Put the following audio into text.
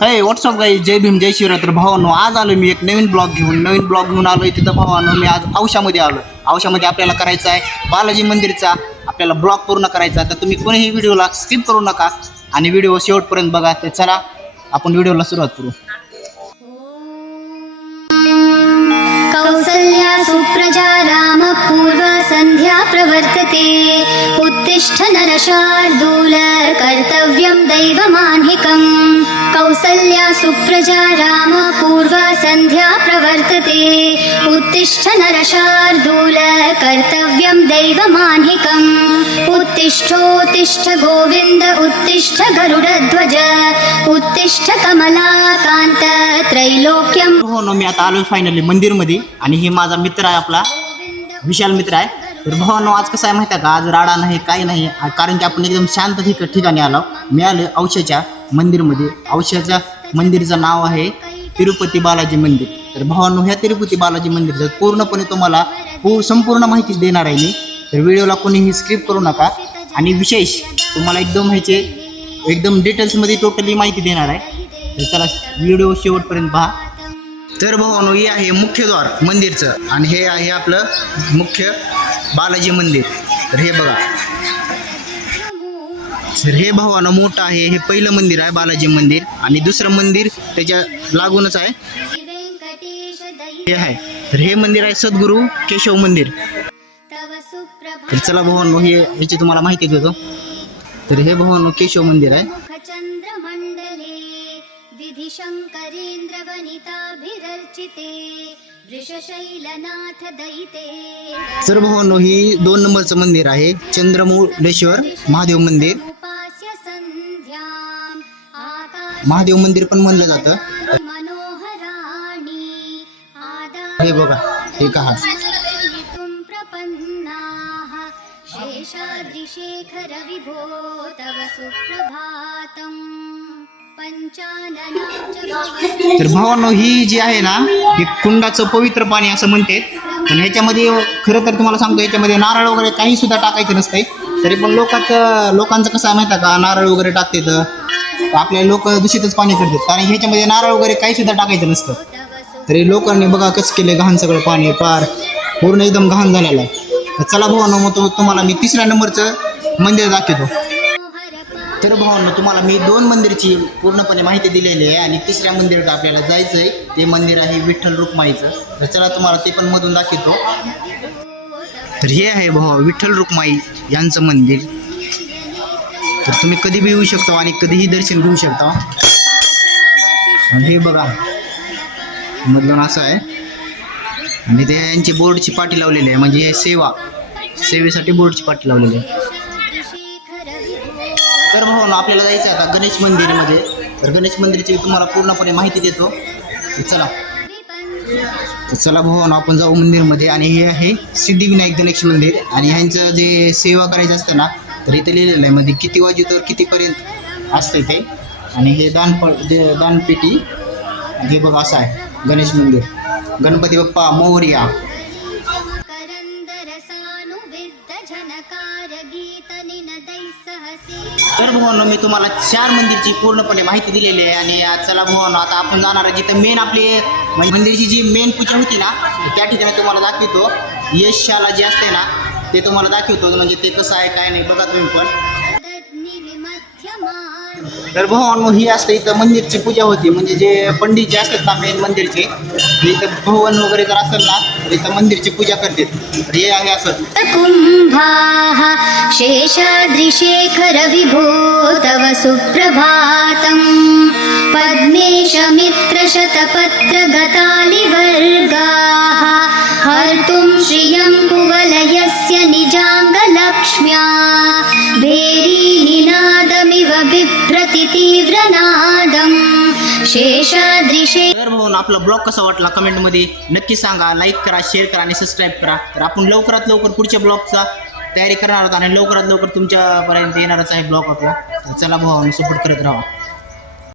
WhatsApp गाई जय भीम जय शिवरात्र तर भावानो आज आलो मी एक नवीन ब्लॉग घेऊन. नवीन ब्लॉग घेऊन आलो आहे तिथं भावानो मी आज औशामध्ये आलो औषामध्ये आपल्याला करायचं आहे बालाजी मंदिरचा आपल्याला ब्लॉग पूर्ण करायचा. तर तुम्ही कोणीही व्हिडिओला स्किप करू नका आणि व्हिडिओ शेवटपर्यंत बघा. तर चला आपण व्हिडिओला सुरुवात करू. कौसल्या सुप्रजा रामपूर्वा संध्या प्रवर्तते. उत्तिष्ठ नरशार्दूल कर्तव्यं दैवमान्हिकम् कौसल्या सुप्रजा रामपूर्वा सन्ध्या प्रवर्तते। उत्तिष्ठ नरशार्दूल कर्तव्यं दैवमान्हिकम् उत्तिष्ठोत्तिष्ठ गोविन्द उत्तिष्ठ गरुडध्वज। उत्तिष्ठ कमलाकान्त त्रैलोक्यं हो नो मी आता आलो फायनली मंदिरमध्ये. आणि हे माझा मित्र आहे आपला. विशाल मित्र आहे. तर भावांनो आज कसं आहे माहिती आहे का? आज राडा नाही काही नाही. कारण की आपण एकदम शांत ठिकाणी आलो. मी आलो मंदिरमध्ये. औषाच्या मंदिरचं नाव आहे तिरुपती बालाजी मंदिर. तर भावांनो ह्या तिरुपती बालाजी मंदिरचं पूर्णपणे तुम्हाला पू संपूर्ण माहिती देणार आहे मी. तर व्हिडिओला कोणीही स्किप करू नका. आणि विशेष तुम्हाला एकदम ह्याचे एकदम डिटेल्समध्ये टोटली माहिती देणार आहे. तर चला व्हिडिओ शेवटपर्यंत पहा. तर भावानो हे आहे मुख्यद्वार मंदिरचं. आणि हे आहे आपलं मुख्य बालाजी मंदिर. तर हे बघा. तर हे भावानं मोठं आहे. हे पहिलं मंदिर आहे बालाजी मंदिर. आणि दुसरं मंदिर त्याच्या लागूनच आहे. हे आहे. तर हे मंदिर आहे सद्गुरू केशव मंदिर. तर चला भावानो हे ह्याची तुम्हाला माहिती देतो. तर हे भावानो केशव मंदिर आहे. दयिते तर भावानो ही दोन नंबरचं मंदिर आहे चंद्रमौलेश्वर महादेव मंदिर. उपास्य आकाश महादेव मंदिर पण म्हणलं जातं. मनोहराणि हे बघा हे कहा? शेषाद्रिशेखर विभो तव सुप्रभातम्। तर भावांनो ही जी आहे ना हे कुंडाचं पवित्र पाणी असं म्हणते. पण ह्याच्यामध्ये खरं तर तुम्हाला सांगतो ह्याच्यामध्ये नारळ वगैरे काही सुद्धा टाकायचं नसतंय. तरी पण लोकांचं लोकांचं कसं आहे माहिती आहे का? नारळ वगैरे टाकते तर आपले लोक दूषितच पाणी करतात. कारण ह्याच्यामध्ये नारळ वगैरे काही सुद्धा टाकायचं नसतं. तरी लोकांनी बघा कसं केलं घाण सगळं पाणी. पार पूर्ण एकदम घाण झालेलं आहे. तर चला भावांनो मग तुम्हाला मी तिसऱ्या नंबरचं मंदिर दाखवतो. तर भावांना तुम्हाला मी दोन मंदिरची पूर्णपणे माहिती दिलेली आहे आणि तिसऱ्या मंदिरात आपल्याला जायचं आहे ते मंदिर आहे विठ्ठल रुक्माईचं. तर चला तुम्हाला ते पण मधून दाखवतो. तर हे आहे भावा विठ्ठल रुक्माई यांचं मंदिर. तर तुम्ही कधी बी येऊ शकता आणि कधीही दर्शन घेऊ शकता. आणि हे बघा मधलं असं आहे. आणि ते यांची बोर्डची पाटी लावलेली आहे. म्हणजे हे सेवा सेवेसाठी बोर्डची पाठी लावलेली आहे. तर भाऊ आपल्याला जायचं आहे आता गणेश मंदिरमध्ये. तर गणेश मंदिरची तुम्हाला पूर्णपणे माहिती देतो. चला. तर चला भाऊ आपण जाऊ मंदिरमध्ये. आणि हे आहे सिद्धिविनायक गणेश मंदिर. आणि ह्यांचं जे सेवा करायचं असतं ना तर इथे लिहिलेलं आहे. म्हणजे किती वाजू तर कितीपर्यंत असतं ते. आणि हे दान जे दानपेटी हे बघा असं आहे. गणेश मंदिर. गणपती बाप्पा मोर्या. तर भावांनो मी तुम्हाला चार मंदिरची पूर्णपणे माहिती दिलेली आहे आणि चला भावांनो आता आपण जाणार आहे जिथं मेन आपली म्हणजे मंदिरची जी मेन पूजा होती ना त्या ठिकाणी तुम्हाला दाखवतो. यशाला जे असते ना ते तुम्हाला दाखवतो. म्हणजे ते कसं आहे काय नाही बघा तुम्ही पण. तर भावांनो ही असते इथं मंदिरची पूजा होती. म्हणजे जे पंडित जे असतात ना मेन मंदिरचे इथं भवन वगैरे जर असेल ना तर इथं मंदिरची पूजा करते तर हे आहे असं. कुम्भाः शेषाद्रिशेखर विभो तव सुप्रभातम् पद्मेशमित्रशतपत्रगतालिवर्गाः बिभ्रति तीव्रनादं शेषाद्रिशे तर भाऊन आपला ब्लॉग कसा वाटला कमेंटमध्ये नक्की सांगा. लाईक करा शेअर करा आणि सबस्क्राईब करा. तर आपण लवकरात लवकर पुढच्या ब्लॉगचा तयारी करणार आहोत आणि लवकरात लवकर तुमच्यापर्यंत येणारच आहे ब्लॉग आपला. तर चला भाऊ सपोर्ट करत राहा.